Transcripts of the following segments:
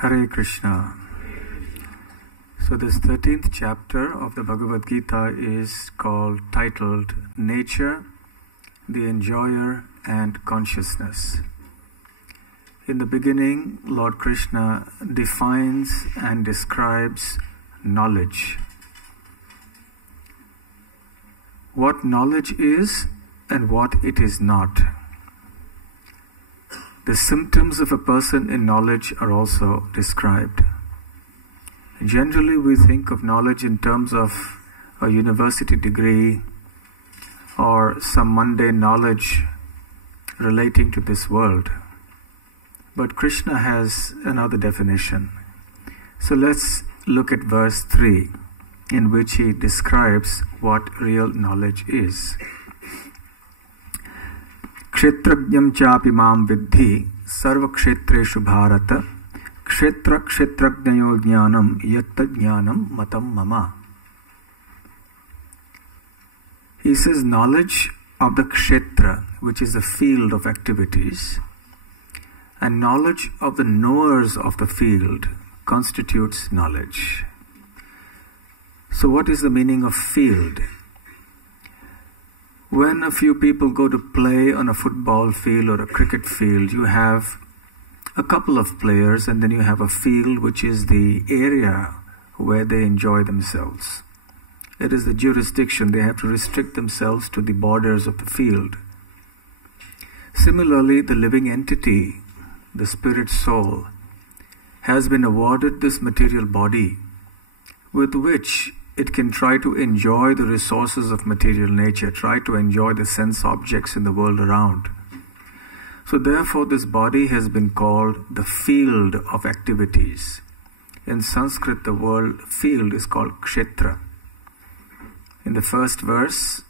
Hare Krishna. So this 13th chapter of the Bhagavad Gita is titled Nature, the Enjoyer and Consciousness. In the beginning, Lord Krishna defines and describes knowledge. What knowledge is and what it is not. The symptoms of a person in knowledge are also described. Generally, we think of knowledge in terms of a university degree or some mundane knowledge relating to this world. But Krishna has another definition. So let's look at verse 3, in which he describes what real knowledge is. Kshetrajnam chapi mam vidhi sarva kshetreshu bharata kshetra kshetrajnayo jnanam yatta jnanam matam mama. He says knowledge of the kshetra, which is the field of activities, and knowledge of the knowers of the field constitutes knowledge. So what is the meaning of field? When a few people go to play on a football field or a cricket field, you have a couple of players and then you have a field which is the area where they enjoy themselves. It is the jurisdiction. They have to restrict themselves to the borders of the field. Similarly, the living entity, the spirit soul, has been awarded this material body with which it can try to enjoy the resources of material nature, try to enjoy the sense objects in the world around. So therefore this body has been called the field of activities. In Sanskrit, the word field is called kshetra. In the first verse,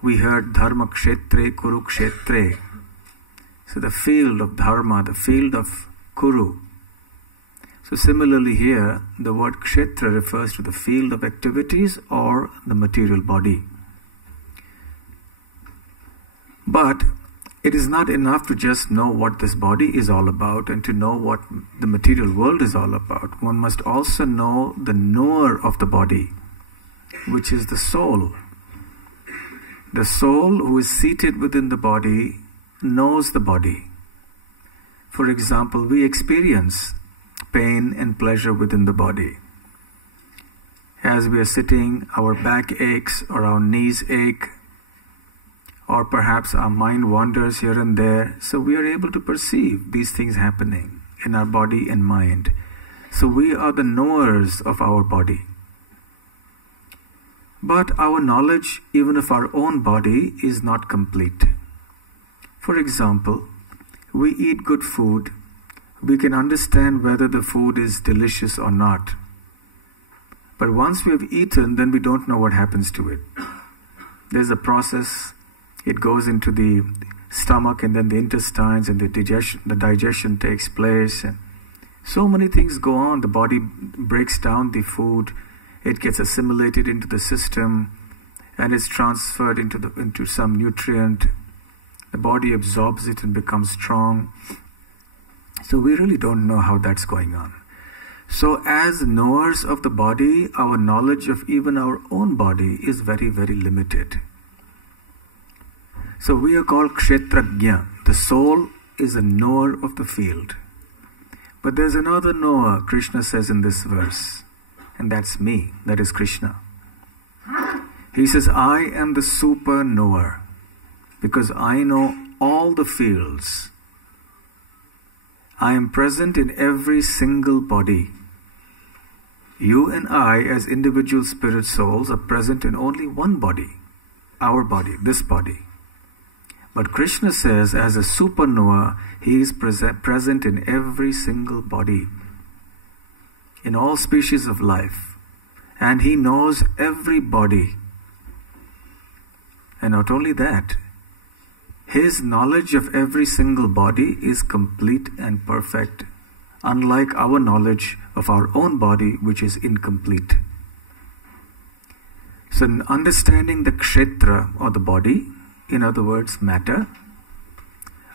we heard dharma kshetre kuru kshetre. So the field of dharma, the field of kuru. So similarly here, the word kshetra refers to the field of activities or the material body. But it is not enough to just know what this body is all about and to know what the material world is all about. One must also know the knower of the body, which is the soul. The soul who is seated within the body knows the body. For example, we experience pain and pleasure within the body. As we are sitting, our back aches or our knees ache, or perhaps our mind wanders here and there. So we are able to perceive these things happening in our body and mind. So we are the knowers of our body. But our knowledge, even of our own body, is not complete. For example, we eat good food. We can understand whether the food is delicious or not. But once we have eaten, then we don't know what happens to it. There's a process. It goes into the stomach and then the intestines, and the digestion takes place. And so many things go on. The body breaks down the food. It gets assimilated into the system and it's transferred into some nutrient. The body absorbs it and becomes strong. So we really don't know how that's going on. So as knowers of the body, our knowledge of even our own body is very, very limited. So we are called kshetrajna. The soul is a knower of the field. But there's another knower, Krishna says in this verse, and that's me, that is Krishna. He says, I am the super knower because I know all the fields. I am present in every single body. You and I, as individual spirit souls, are present in only one body, our body, this body. But Krishna says, as a super knower, he is present in every single body, in all species of life. And he knows every body. And not only that, his knowledge of every single body is complete and perfect, unlike our knowledge of our own body, which is incomplete. So understanding the kshetra, or the body, in other words, matter,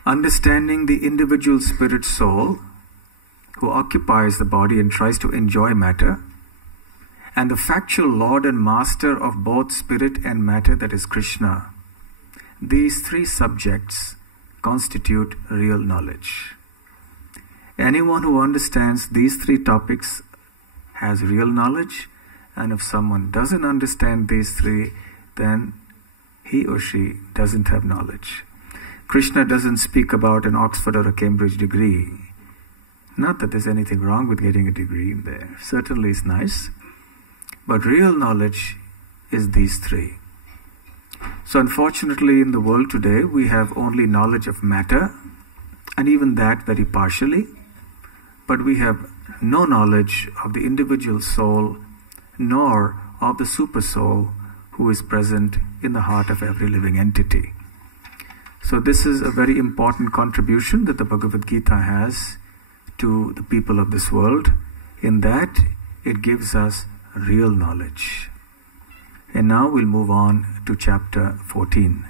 understanding the individual spirit soul, who occupies the body and tries to enjoy matter, and the factual Lord and Master of both spirit and matter, that is Krishna. These three subjects constitute real knowledge. Anyone who understands these three topics has real knowledge, and if someone doesn't understand these three, then he or she doesn't have knowledge. Krishna doesn't speak about an Oxford or a Cambridge degree. Not that there's anything wrong with getting a degree in there. Certainly it's nice. But real knowledge is these three. So unfortunately in the world today we have only knowledge of matter, and even that very partially. But we have no knowledge of the individual soul, nor of the super soul who is present in the heart of every living entity. So this is a very important contribution that the Bhagavad Gita has to the people of this world, in that it gives us real knowledge. And now we'll move on to chapter 14.